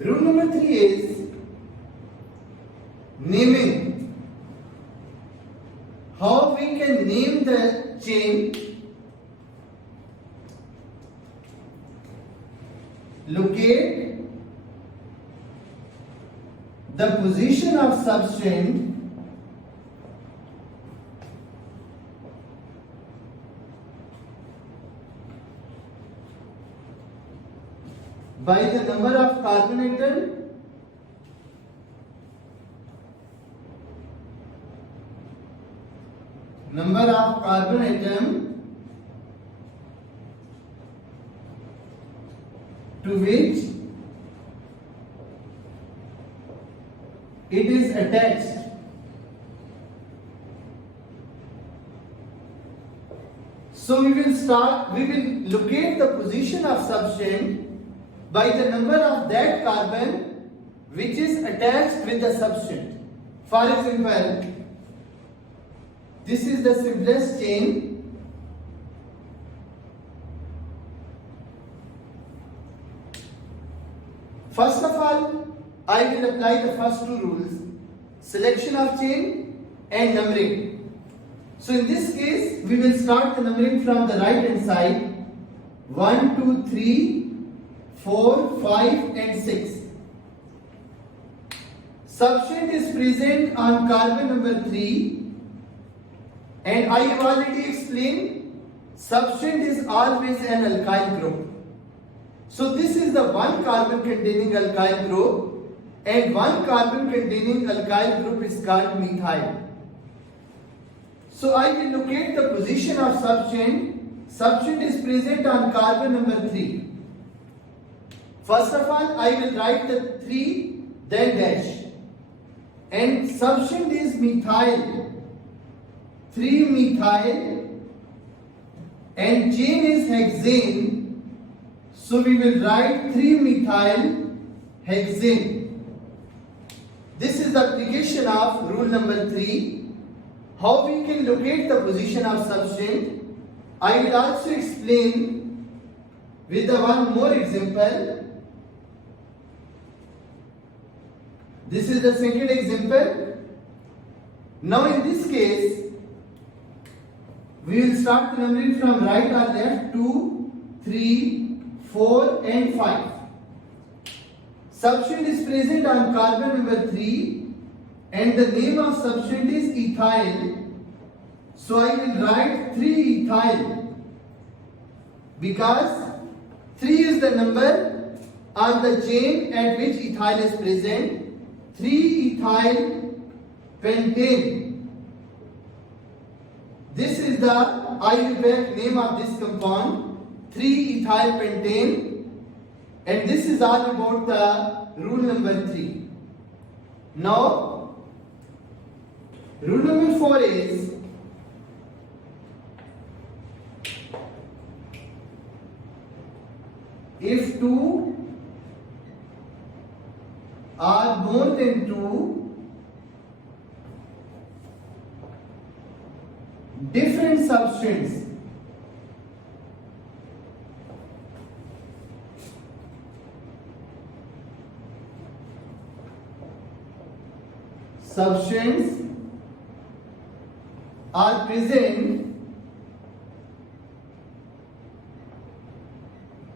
Rule number 3 is naming. How we can name the chain? Locate the position of substance by the number of carbon atom to which it is attached. So we will locate the position of substance by the number of that carbon which is attached with the substance. For example, this is the simplest chain. First of all, I will apply the first two rules: selection of chain and numbering. So in this case, we will start the numbering from the right hand side. 1, 2, 3, 4, 5 and 6. Substance is present on carbon number 3, and I have already explained substance is always an alkyl group. So this is the one carbon containing alkyl group, and one carbon containing alkyl group is called methyl. So I will locate the position of substance. Substance is present on carbon number 3. First of all, I will write the 3, then dash. And substance is methyl. 3-methyl. And chain is hexane. So we will write 3-methyl hexane. This is the application of rule number 3. How we can locate the position of substance? I will also explain with the one more example. This is the second example. Now in this case, we will start the numbering from right or left. 2, 3, 4 and 5. Substance is present on carbon number 3 and the name of substance is ethyl. So I will write 3-ethyl because 3 is the number on the chain at which ethyl is present. 3-ethyl pentane. This is the IUPAC name of this compound, 3-ethyl pentane, and this is all about the rule number 3. Now, rule number 4 is if two are more than 2 different substances are present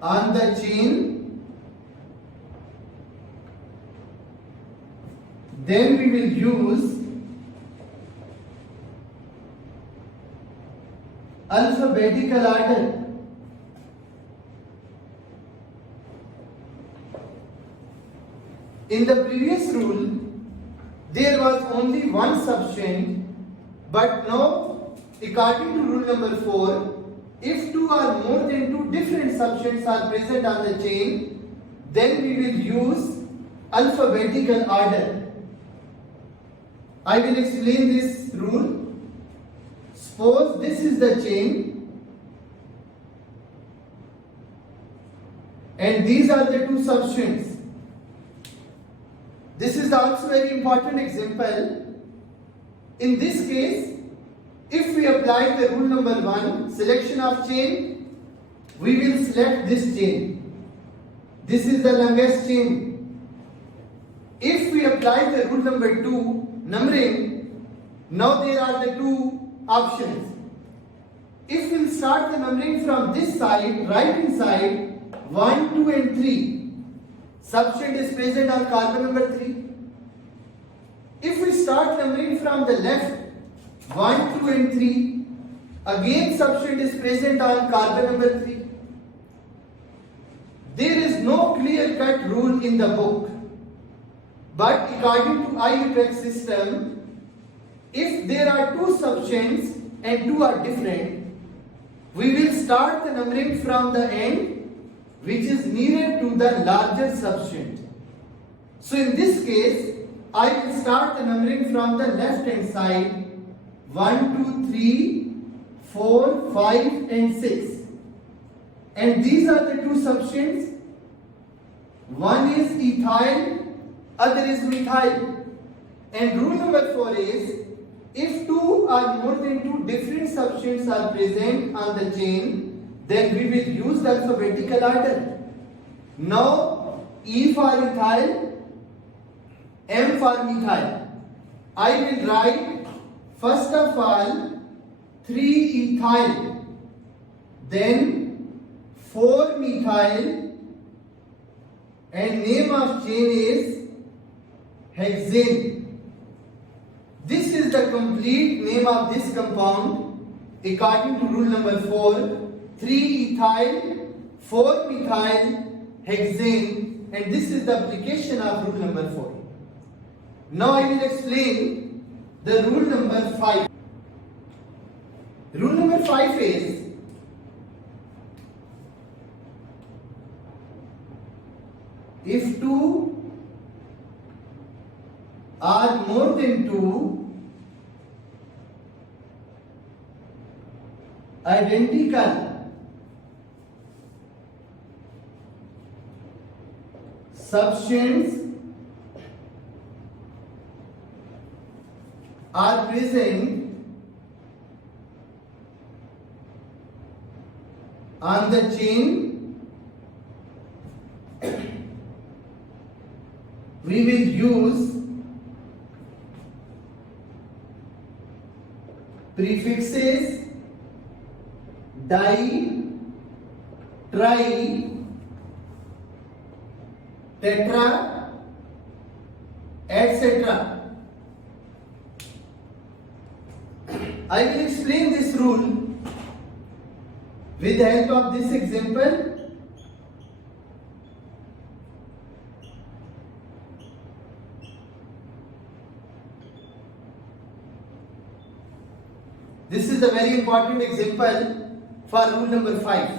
on the chain, then we will use alphabetical order. In the previous rule, there was only one substance, but now, according to rule number 4, if 2 or more than 2 different substances are present on the chain, then we will use alphabetical order. I will explain this rule. Suppose this is the chain and these are the 2 substances. This is also very important example. In this case, if we apply the rule number 1, selection of chain, we will select this chain. This is the longest chain If we apply the rule number 2, numbering, now there are the two options. If we'll start the numbering from this side, right hand side, 1, 2 and 3, substance is present on carbon number 3. If we start numbering from the left, 1, 2 and 3, again substance is present on carbon number 3. There is no clear-cut rule in the book. But according to IUPAC system, if there are two substances and two are different, we will start the numbering from the end, which is nearer to the larger substance. So in this case, I will start the numbering from the left hand side, 1, 2, 3, 4, 5 and 6. And these are the two substances. One is ethyl, other is methyl. And rule number 4 is, if two or more than two different substances are present on the chain, then we will use the alphabetical order. Now, E for ethyl, M for methyl. I will write first of all 3 ethyl, then 4 methyl, and name of chain is hexane. This is the complete name of this compound according to rule number 4. 3 ethyl, 4 methyl, hexane, and this is the application of rule number 4. Now I will explain the rule number 5. Rule number 5 is, if two are more than two identical substances are present on the chain, we will use prefixes di, tri, tetra, etc. I will explain this rule with the help of this example. This is a very important example for rule number 5.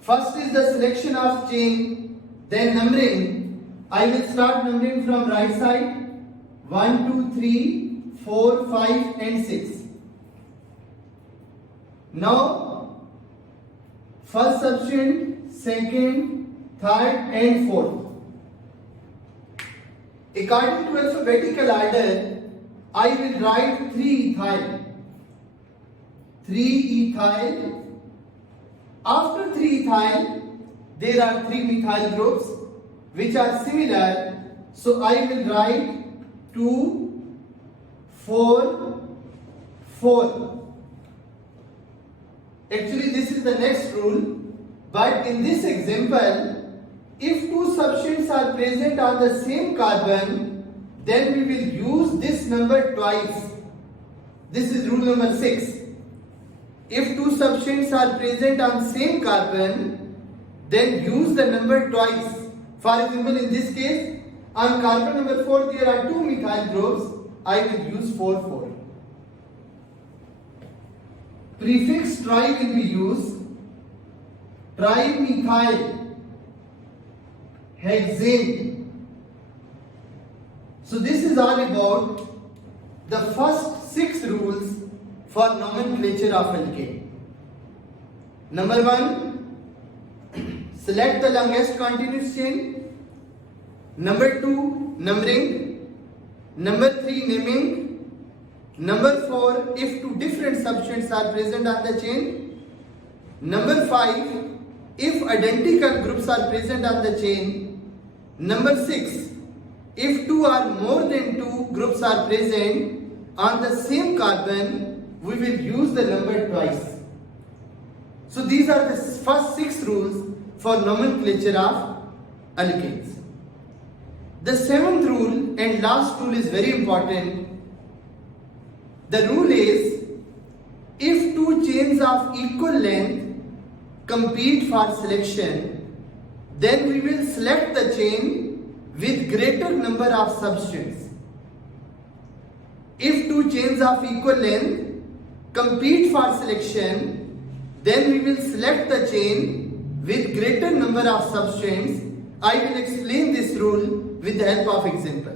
First is the selection of chain, then numbering. I will start numbering from right side, 1, 2, 3, 4, 5 and 6. Now, first substance, second, third and fourth. According to alphabetical order, I will write 3 ethyl. 3 ethyl. After 3 ethyl, there are 3 methyl groups which are similar. So I will write 2, 4, 4. Actually, this is the next rule. But in this example, if two substances are present on the same carbon, then we will use this number twice. This is rule number 6. If two substances are present on same carbon, then use the number twice. For example, in this case, on carbon number 4 there are 2 methyl groups. I will use 4, 4. Prefix tri will be used. Trimethyl hexane. So this is all about the first 6 rules for nomenclature of alkane. Number 1, select the longest continuous chain. Number 2, numbering. Number 3, naming. Number 4, if two different substances are present on the chain. Number 5, if identical groups are present on the chain. Number 6. If two or more than two groups are present on the same carbon, we will use the number twice. So these are the first 6 rules for nomenclature of alkanes. The 7th rule and last rule is very important. The rule is, if two chains of equal length compete for selection, then we will select the chain with greater number of substituents. If two chains of equal length compete for selection, then we will select the chain with greater number of substituents. I will explain this rule with the help of example.